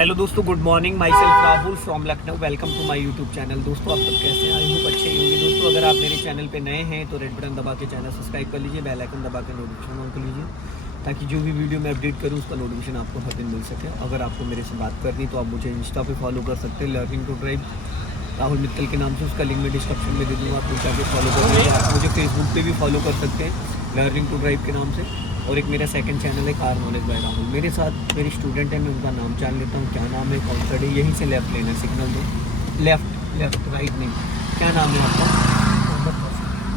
Hello दोस्तों, good morning. My self Rahul from Lucknow. Welcome to my YouTube channel. दोस्तों, आप सब कैसे हैं? आई होप अच्छे ही होंगे। दोस्तों, अगर आप मेरे चैनल पे नए हैं तो रेड बटन दबा के चैनल सब्सक्राइब कर लीजिए, बेल आइकन दबा के नोटिफिकेशन ऑन कर लीजिए, ताकि जो भी वीडियो मैं अपडेट करूँ उसका नोटिफिकेशन आपको हर दिन मिल सके। अगर आपको मेरे से बात करनी तो आप मुझे इंस्टा पे फॉलो कर सकते हैं, learning to drive Rahul Mittal के नाम से। उसका लिंक मैं डिस्क्रिप्शन में दे दूँगा, आप मुझे जाके फॉलो कर लीजिए। आप मुझे फेसबुक पे भी फॉलो कर सकते हैं, लर्निंग टू ड्राइव के नाम से। और एक मेरा सेकंड चैनल है, कार नॉलेज बाय राहुल। मेरे साथ मेरी स्टूडेंट है, मैं उनका नाम जान लेता हूँ। क्या नाम है, कौन सा डे? यहीं से लेफ्ट लेना है, सिग्नल दो। लेफ्ट राइट नहीं। क्या नाम है आपका?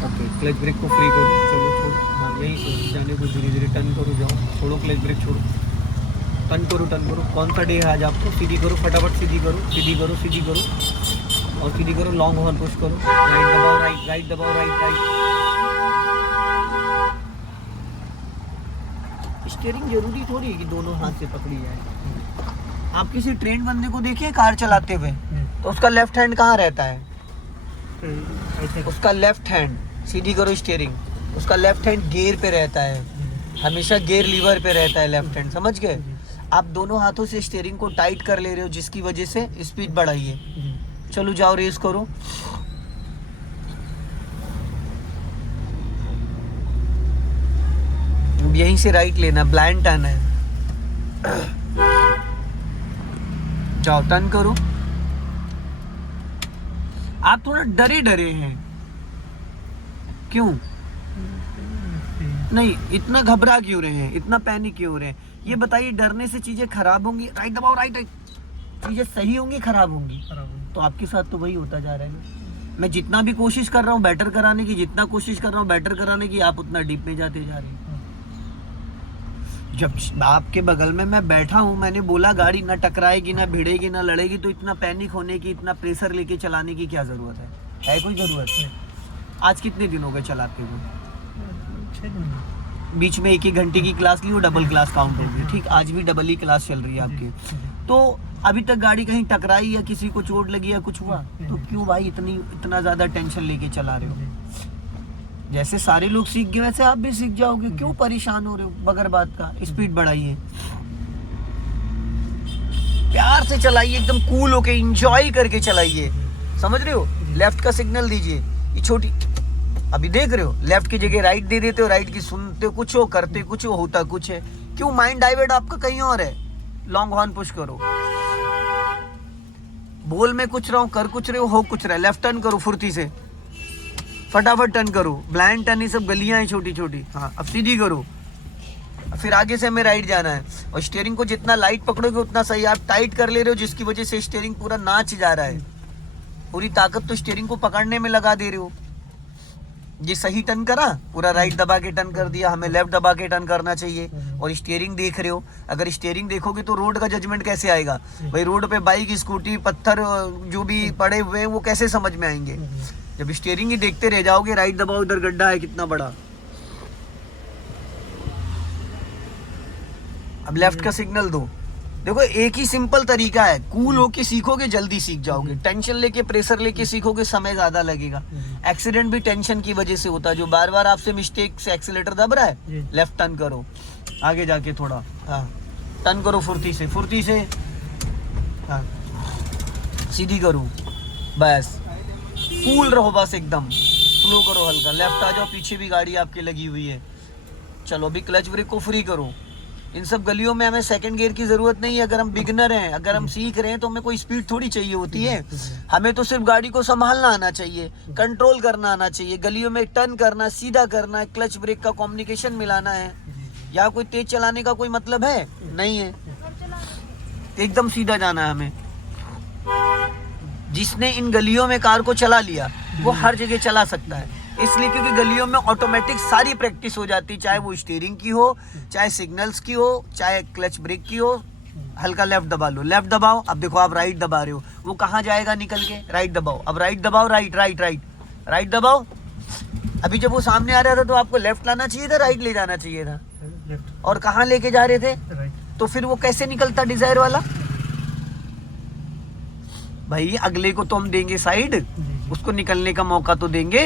ओके, क्लच ब्रेक को फ्री करो। चलो छोड़ो, हाँ यहीं से जाने को धीरे धीरे टर्न करो, जाओ। छोड़ो क्लच ब्रेक, छोड़ो, टर्न करो। कौन सा डे है आज आपको? सीधी करो, फटाफट सीधी करो और सीधी करो। लॉन्ग हॉर्न पुश करो, राइट दबाओ, राइट दबाओ, राइट। स्टीयरिंग जरूरी थोड़ी है कि दोनों हाथ से पकड़ी जाए। आप किसी ट्रेन बंदे को देखिए कार चलाते हुए, तो उसका लेफ्ट हैंड कहाँ रहता है? उसका लेफ्ट हैंड, सीधी करो स्टीयरिंग, उसका लेफ्ट हैंड गियर पे रहता है, हमेशा गियर लीवर पे रहता है लेफ्ट हैंड। समझ गए? आप दोनों हाथों से स्टीयरिंग को टाइट कर ले रहे हो, जिसकी वजह से स्पीड बढ़ाइए। चलो जाओ, रेस करो। यहीं से राइट लेना, ब्लाइंड टर्न है। जाओ, टर्न करो। आप थोड़ा डरे हैं, क्यों? नहीं, इतना घबरा क्यों रहे हैं, इतना पैनिक क्यों रहे हैं? ये बताइए, डरने से चीजें खराब होंगी? राइट दबाओ, राइट। चीजें सही होंगी, खराब होंगी? तो आपके साथ तो वही होता जा रहा है। मैं जितना भी कोशिश कर रहा हूँ बेटर कराने की, आप उतना डीप में जाते जा रहे हैं। जब आपके बगल में मैं बैठा हूँ, मैंने बोला गाड़ी ना टकराएगी, ना भिड़ेगी, ना लड़ेगी, तो इतना पैनिक होने की, इतना प्रेशर लेके चलाने की क्या जरूरत है? कोई जरूरत है? आज कितने दिन हो गए चलाते हुए? बीच में 1 घंटे की क्लास ली, वो डबल क्लास काउंट होगी। ठीक, आज भी डबल ही क्लास चल रही है आपकी। तो अभी तक गाड़ी कहीं टकराई या किसी को चोट लगी या कुछ हुआ? तो क्यों भाई इतना ज्यादा टेंशन लेके चला रहे हो? जैसे सारे लोग सीख गए वैसे आप भी सीख जाओगे। क्यों परेशान हो रहे हो बगैर बात का? स्पीड बढ़ाइए, प्यार से चलाइए, एकदम कूल होके एंजॉय करके चलाइए। समझ रहे हो? लेफ्ट का सिग्नल दीजिए। ये छोटी, अभी देख रहे हो, लेफ्ट की जगह राइट दे देते हो, राइट की सुनते कुछ हो, करते कुछ हो, होता कुछ है। क्यों? माइंड डाइवर्ट आपका कहीं और है। लॉन्ग हॉर्न पुश करो। बोल में कुछ रहा हूं, कर कुछ रहे हो कुछ रहा है। लेफ्ट टर्न करो फुर्ती से, फटाफट टर्न करो। ब्लाइंड टर्न, ये सब गलियां हैं छोटी छोटी। हाँ, अब सीधी करो। फिर आगे से हमें राइट जाना है। और स्टीयरिंग को जितना लाइट पकड़ोगे उतना सही। आप टाइट कर ले रहे हो, जिसकी वजह से स्टीयरिंग पूरा नाच जा रहा है। पूरी ताकत तो स्टीयरिंग को पकड़ने में लगा दे रहे हो। ये सही टर्न करा, पूरा राइट दबा के टर्न कर दिया। हमें लेफ्ट दबा के टर्न करना चाहिए। और स्टीयरिंग देख रहे हो, अगर स्टीयरिंग देखोगे तो रोड का जजमेंट कैसे आएगा भाई? रोड पे बाइक, स्कूटी, पत्थर जो भी पड़े हुए हैं वो कैसे समझ में आएंगे? जब स्टीयरिंग ही देखते रह जाओगे। राइट दबाओ, इधर गड्ढा है कितना बड़ा। अब लेफ्ट का सिग्नल दो। देखो, एक ही सिंपल तरीका है। कूल होके सीखोगे, जल्दी सीख जाओगे। टेंशन लेके, प्रेशर लेके सीखोगे, समय ज्यादा लगेगा। एक्सीडेंट भी टेंशन की वजह से होता है। जो बार बार आपसे मिस्टेक से एक्सीलेटर दब रहा है, लेफ्ट टर्न करो। आगे जाके थोड़ा, हाँ, टर्न करो फुर्ती से। हाँ, सीधी करो, बस कूल रहो, बस एकदम स्लो करो, हल्का। लेफ्ट आ जाओ, पीछे भी गाड़ी आपके लगी हुई है। चलो, अभी क्लच ब्रेक को फ्री करो। इन सब गलियों में हमें सेकंड गियर की जरूरत नहीं है। अगर हम बिगनर हैं, अगर हम सीख रहे हैं, तो हमें कोई स्पीड थोड़ी चाहिए होती है। हमें तो सिर्फ गाड़ी को संभालना आना चाहिए, कंट्रोल करना आना चाहिए। गलियों में टर्न करना, सीधा करना है, क्लच ब्रेक का कॉम्बिनेशन मिलाना है। या कोई तेज चलाने का कोई मतलब है? नहीं है, एकदम सीधा जाना है हमें। जिसने इन गलियों में कार को चला लिया वो हर जगह चला सकता है, इसलिए क्योंकि गलियों में ऑटोमेटिक सारी प्रैक्टिस हो जाती है। चाहे वो स्टीयरिंग की हो, चाहे सिग्नल्स की हो, चाहे क्लच ब्रेक की हो। हल्का लेफ्ट दबा लो, लेफ्ट दबाओ। अब देखो, आप राइट दबा रहे हो, वो कहाँ जाएगा निकल के? राइट दबाओ। अब राइट दबाओ, राइट दबाओ। अभी जब वो सामने आ रहा था तो आपको लेफ्ट लाना चाहिए था, राइट ले जाना चाहिए था। और कहाँ लेके जा रहे थे? तो फिर वो कैसे निकलता डिजायर वाला? भाई, अगले को तो हम देंगे साइड, उसको निकलने का मौका तो देंगे।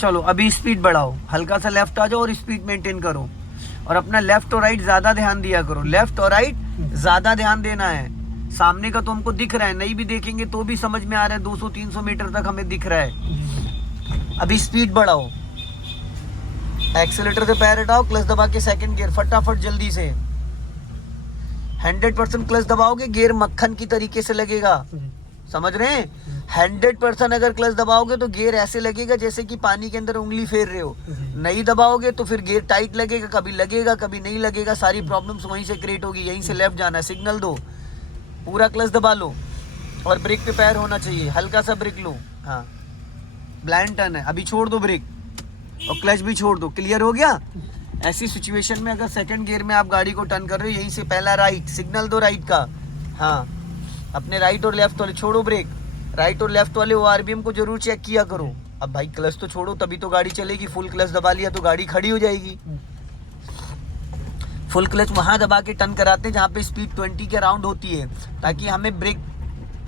चलो, अभी स्पीड बढ़ाओ, हल्का सा लेफ्ट आ जाओ और स्पीड मेंटेन करो। और अपना लेफ्ट और राइट ज्यादा ध्यान दिया करो, लेफ्ट और राइट ज्यादा ध्यान देना है। सामने का तो हमको दिख रहा है, नहीं भी देखेंगे तो भी समझ में आ रहा है, 200-300 मीटर तक हमें दिख रहा है। अभी स्पीड बढ़ाओ, एक्सेलेरेटर से पैर हटाओ, क्लच दबा के सेकंड गियर फटाफट जल्दी से। 100% क्लच दबाओगे गियर मक्खन की तरीके से लगेगा, समझ रहे हैं? 100% अगर क्लच दबाओगे तो गियर ऐसे लगेगा जैसे कि पानी के अंदर उंगली फेर रहे हो। नहीं दबाओगे तो फिर गियर टाइट लगेगा, कभी नहीं लगेगा, सारी प्रॉब्लम्स वहीं से क्रिएट होगी। यहीं से लेफ्ट जाना है, सिग्नल दो, पूरा क्लच दबा लो और ब्रेक पे पैर होना चाहिए, हल्का सा ब्रेक लो। हाँ, ब्लाइंड टर्न है, अभी छोड़ दो ब्रेक और क्लच भी छोड़ दो। क्लियर हो गया? ऐसी सिचुएशन में अगर सेकंड गियर में आप गाड़ी को टर्न कर रहे हो, यहीं से पहला राइट, सिग्नल दो राइट का। हाँ, अपने राइट और लेफ्ट वाले छोड़ो ब्रेक, राइट और लेफ्ट वाले ORBM को जरूर चेक किया करो। अब भाई क्लच तो छोड़ो तभी तो गाड़ी चलेगी, फुल क्लच दबा लिया तो गाड़ी खड़ी हो जाएगी। फुल क्लच वहां दबा के टर्न कराते हैं जहाँ पे स्पीड 20 के अराउंड होती है, ताकि हमें ब्रेक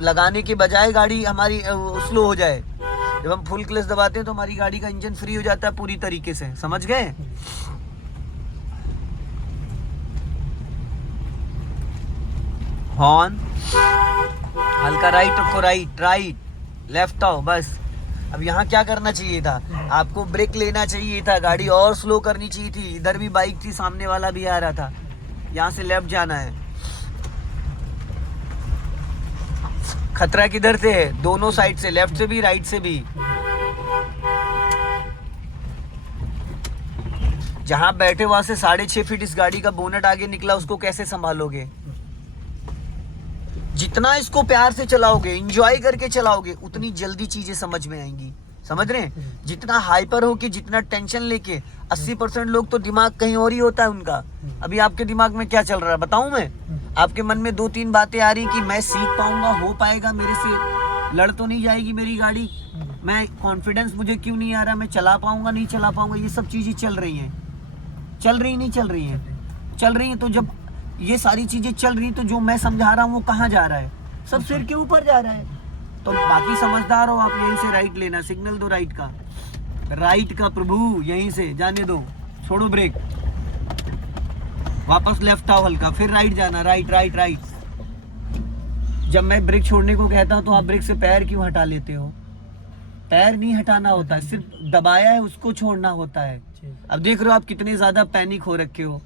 लगाने के बजाय गाड़ी हमारी स्लो हो जाए। जब हम फुल क्लच दबाते हैं तो हमारी गाड़ी का इंजन फ्री हो जाता है पूरी तरीके से, समझ गए? हॉर्न हल्का राइट रखो, राइट लेफ्ट आओ, बस। अब यहाँ क्या करना चाहिए था? आपको ब्रेक लेना चाहिए था, गाड़ी और स्लो करनी चाहिए थी। इधर भी बाइक थी, सामने वाला भी आ रहा था, यहाँ से लेफ्ट जाना है। खतरा किधर से है? दोनों साइड से, लेफ्ट से भी राइट से भी। जहां बैठे वहां से 6.5 फीट इस गाड़ी का बोनट आगे निकला, उसको कैसे संभालोगे? जितना इसको प्यार से चलाओगे, एंजॉय करके चलाओगे, उतनी जल्दी चीजें समझ में आएंगी, समझ रहे हैं? जितना हाइपर होके, जितना टेंशन लेके, 80% लोग तो दिमाग कहीं और ही होता है उनका। अभी आपके दिमाग में क्या चल रहा है बताऊं मैं? आपके मन में 2-3 बातें आ रही कि मैं सीख पाऊंगा, हो पाएगा, मेरे से लड़ तो नहीं जाएगी मेरी गाड़ी, मैं कॉन्फिडेंस मुझे क्यों नहीं आ रहा, मैं चला पाऊंगा नहीं चला पाऊंगा, ये सब चीजें चल रही हैं। चल रही नहीं चल रही हैं? चल रही हैं। तो जब ये सारी चीजें चल रही तो जो मैं समझा रहा हूँ वो कहाँ जा रहा है? सब सिर के ऊपर जा रहा है। तो बाकी समझदार हो आप, यहीं से राइट लेना, सिग्नल दो राइट का, राइट का प्रभु, यहीं से जाने दो, छोड़ो ब्रेक, वापस लेफ्ट आओ हल्का, फिर राइट जाना, राइट। जब मैं ब्रेक छोड़ने को कहता हूँ तो आप ब्रेक से पैर क्यों हटा लेते हो? पैर नहीं हटाना होता है, सिर्फ दबाया है उसको छोड़ना होता है। अब देख रहे हो आप कितने ज्यादा पैनिक हो रखे हो।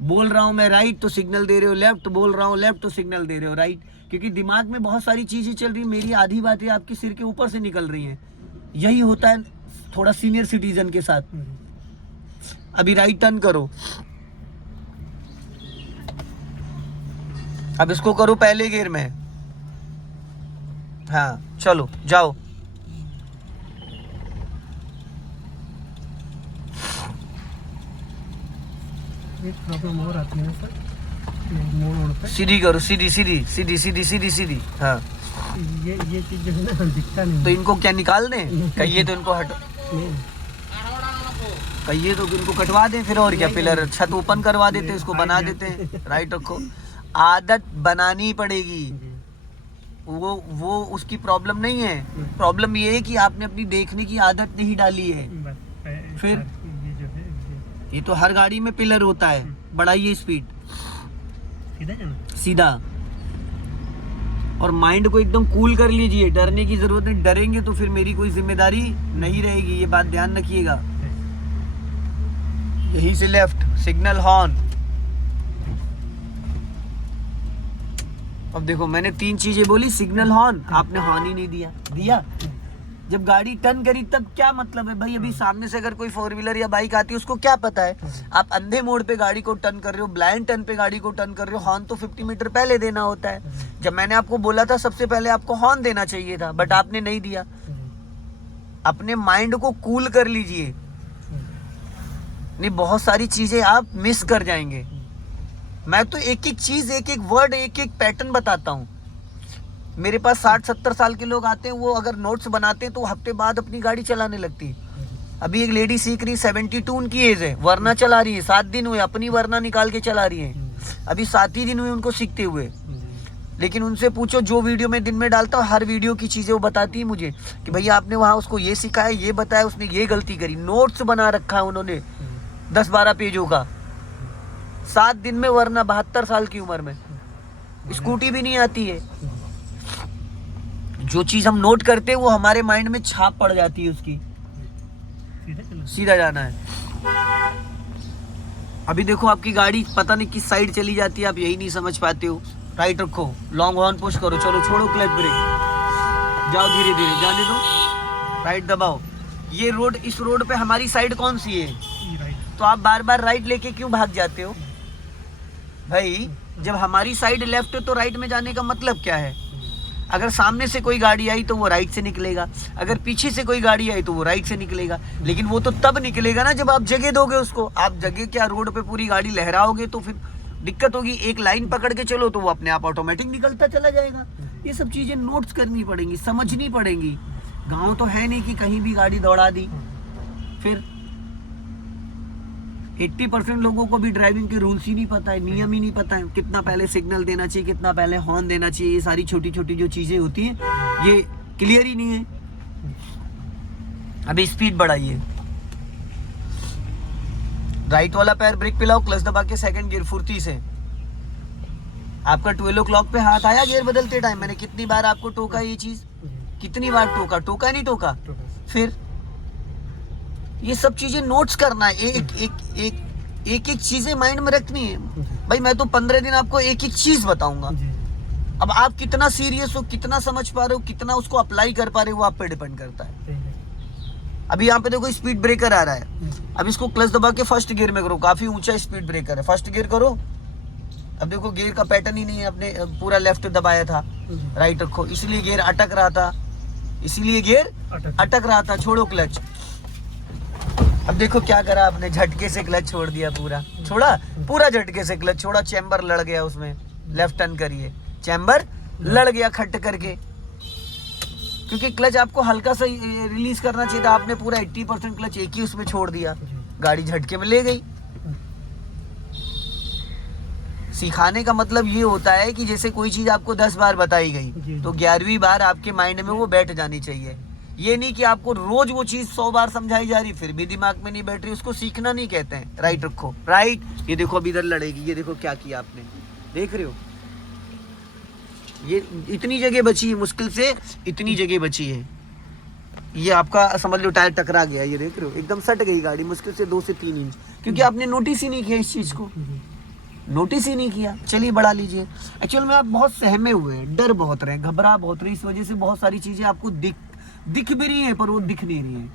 बोल रहा हूँ मैं राइट तो सिग्नल दे रहे हो लेफ्ट, बोल रहा हूँ लेफ्ट तो सिग्नल दे रहे हो राइट, क्योंकि दिमाग में बहुत सारी चीजें चल रही, मेरी आधी बातें आपके सिर के ऊपर से निकल रही हैं। यही होता है थोड़ा सीनियर सिटीजन के साथ। अभी राइट टर्न करो, अब इसको करो पहले गियर में। हाँ चलो जाओ। एक प्रॉब्लम और आती है सर, मोड़ पे सीधी करो, सीधी। हाँ ये चीज जो है ना दिखता नहीं, तो इनको क्या निकाल दें? कहिए तो इनको हट, कहिए तो इनको कटवा दें फिर, और क्या, पिलर छत ओपन करवा देते, इसको बना देते हैं। राइट रखो, आदत बनानी पड़ेगी। वो उसकी प्रॉब्लम नहीं है, प्रॉब्लम ये है कि आपने अपनी देखने की आदत नहीं डाली है। फिर ये तो हर गाड़ी में पिलर होता है, बढ़ाइए स्पीड, सीधा, और माइंड को एकदम कूल कर लीजिए, डरने की जरूरत नहीं। डरेंगे तो फिर मेरी कोई जिम्मेदारी नहीं रहेगी, ये बात ध्यान रखिएगा। यहीं से लेफ्ट, सिग्नल हॉर्न। अब देखो मैंने 3 चीजें बोली, सिग्नल हॉर्न, आपने हॉर्न ही नहीं दिया। जब गाड़ी टर्न करी तब क्या मतलब है भाई? अभी सामने से अगर कोई 4 व्हीलर या बाइक आती है उसको क्या पता है? आप अंधे मोड़ पे गाड़ी को टर्न कर रहे हो, ब्लाइंड टर्न पे गाड़ी को टर्न कर रहे हो, हॉर्न तो 50 मीटर पहले देना होता है। जब मैंने आपको बोला था सबसे पहले आपको हॉर्न देना चाहिए था, बट आपने नहीं दिया। अपने माइंड को कूल कर लीजिए, नहीं बहुत सारी चीजें आप मिस कर जाएंगे। मैं तो एक एक चीज, एक एक वर्ड, एक एक पैटर्न बताता हूँ। मेरे पास 60-70 साल के लोग आते हैं, वो अगर नोट्स बनाते हैं तो हफ्ते बाद अपनी गाड़ी चलाने लगती है। अभी एक लेडी सीख रही, 72 उनकी एज है, वरना चला रही है, 7 दिन हुए अपनी वरना निकाल के चला रही है। अभी 7 ही दिन हुए उनको सीखते हुए। लेकिन उनसे पूछो, जो वीडियो में दिन में डालता हूँ हर वीडियो की चीजें वो बताती है मुझे कि भैया आपने वहाँ उसको ये सिखाया, ये बताया, उसने ये गलती करी। नोट्स बना रखा है उन्होंने 10-12 पेजों का, 7 दिन में, वरना 72 साल की उम्र में स्कूटी भी नहीं आती है। जो चीज हम नोट करते हैं वो हमारे माइंड में छाप पड़ जाती है उसकी। सीधा जाना है। अभी देखो आपकी गाड़ी पता नहीं किस साइड चली जाती है, आप यही नहीं समझ पाते हो। राइट रखो, लॉन्ग हॉर्न पुश करो, चलो छोड़ो क्लच ब्रेक, जाओ धीरे धीरे, जाने दो, राइट दबाओ। ये रोड, इस रोड पे हमारी साइड कौन सी है, तो आप बार बार राइट लेके क्यों भाग जाते हो भाई? जब हमारी साइड लेफ्ट है तो राइट में जाने का मतलब क्या है? अगर सामने से कोई गाड़ी आई तो वो राइट से निकलेगा, अगर पीछे से कोई गाड़ी आई तो वो राइट से निकलेगा। लेकिन वो तो तब निकलेगा ना जब आप जगह दोगे उसको। आप जगह क्या, रोड पे पूरी गाड़ी लहराओगे तो फिर दिक्कत होगी। एक लाइन पकड़ के चलो तो वो अपने आप ऑटोमेटिक निकलता चला जाएगा। ये सब चीजें नोट्स करनी पड़ेंगी, समझनी पड़ेंगी। गाँव तो है नहीं कि कहीं भी गाड़ी दौड़ा दी। फिर 80% लोगों को भी ड्राइविंग के रूल्स ही नहीं पता है, नियम ही नहीं पता है। कितना पहले सिग्नल देना चाहिए, कितना पहले हॉर्न देना चाहिए, ये सारी छोटी छोटी जो चीजें होती हैं ये क्लियर ही नहीं है। अभी स्पीड बढ़ाइए, राइट वाला पैर ब्रेक पे लाओ, क्लच दबा के सेकंड गियर फुर्ती से। आपका 12 o'clock पे हाथ आया गियर बदलते टाइम? मैंने कितनी बार आपको टोका ये चीज, कितनी बार टोका? टोका नहीं टोका? फिर ये सब चीजें नोट्स करना है, एक एक चीजें माइंड में रखनी है भाई। मैं तो 15 दिन आपको एक एक चीज बताऊंगा। अब आप कितना सीरियस हो, कितना समझ पा रहे हो, कितना उसको अप्लाई कर पा रहे हो, वो आप पे डिपेंड करता है। अभी यहाँ पे देखो स्पीड ब्रेकर आ रहा है, अब इसको क्लच दबा के फर्स्ट गियर में करो। काफी ऊंचा स्पीड ब्रेकर है, फर्स्ट गियर करो। अब देखो गियर का पैटर्न ही नहीं है, अपने पूरा लेफ्ट दबाया था, राइट रखो, इसलिए गियर अटक रहा था, इसीलिए गियर अटक रहा था। छोड़ो क्लच। अब देखो क्या करा आपने, झटके से क्लच छोड़ दिया, पूरा छोड़ा, पूरा झटके से क्लच छोड़ा, चैम्बर लड़ गया उसमें। लेफ्ट टर्न करिए, चैम्बर लड़ गया खट करके, क्योंकि क्लच आपको हल्का सा रिलीज करना चाहिए था। आपने पूरा 80% क्लच एक ही उसमें छोड़ दिया, गाड़ी झटके में ले गई। सिखाने का मतलब ये होता है कि जैसे कोई चीज आपको 10 बार बताई गई तो 11वीं बार आपके माइंड में वो बैठ जानी चाहिए। ये नहीं कि आपको रोज वो चीज 100 बार समझाई जा रही फिर भी दिमाग में नहीं बैठ रही, उसको सीखना नहीं कहते हैं। राइट रखो, राइट। ये देखो अभी इधर लड़ेगी, ये देखो क्या किया आपने, देख रहे हो? ये इतनी जगह बची है, मुश्किल से इतनी जगह बची है। ये आपका समझ लो टायर टकरा गया, ये देख रहे हो, एकदम सट गई गाड़ी, मुश्किल से 2 से 3 इंच, क्योंकि आपने नोटिस ही नहीं किया इस चीज को, नोटिस ही नहीं किया। चलिए बढ़ा लीजिए। एक्चुअल में आप बहुत सहमे हुए हैं, डर बहुत रहे, घबरा बहुत रहे, इस वजह से बहुत सारी चीजें आपको दिख भी रही है पर वो दिख नहीं रही है।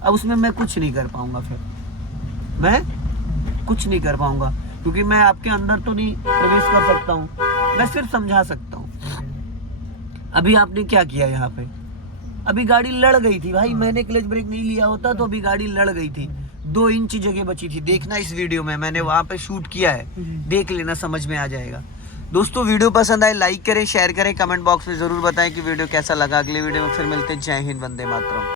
अब उसमें मैं कुछ नहीं कर पाऊंगा, फिर मैं कुछ नहीं कर पाऊंगा, क्योंकि मैं आपके अंदर तो नहीं प्रवेश कर सकता हूँ, मैं सिर्फ समझा सकता हूँ। अभी आपने क्या किया यहाँ पे, अभी गाड़ी लड़ गई थी भाई। मैंने क्लच ब्रेक नहीं लिया होता तो अभी गाड़ी लड़ गई थी। 2 इंच जगह बची थी, देखना इस वीडियो में, मैंने वहां पे शूट किया है, देख लेना, समझ में आ जाएगा। दोस्तों वीडियो पसंद आए लाइक करें, शेयर करें, कमेंट बॉक्स में जरूर बताएं कि वीडियो कैसा लगा। अगले वीडियो में फिर मिलते हैं। जय हिंद, वंदे मातरम।